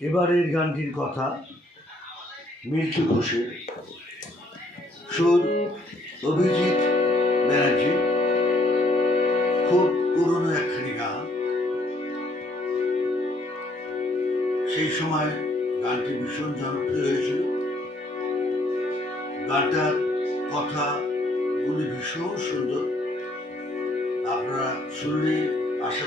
এবারের গানটির কথা মিল্টু ঘোষের সুর অভিজিৎ ব্যানার্জি, খুব পুরনো একখানি গান। সেই সময় গানটি ভীষণ জনপ্রিয় হয়েছিল। গানটার কথা গুলি ভীষণ সুন্দর। আপনারা শুনলে আশা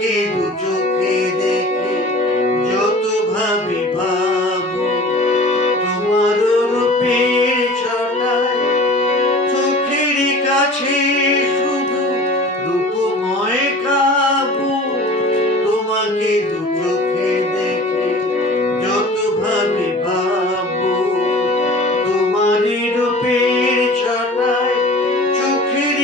তোমাকে দু দেখে, যত ভাবি ভাবো তোমার রূপের ছটায় চোখের শুধু রূপময় কাবু। তোমাকে দু দেখে, যত ভাবি ভাবো তোমার রূপের ছটায় চোখের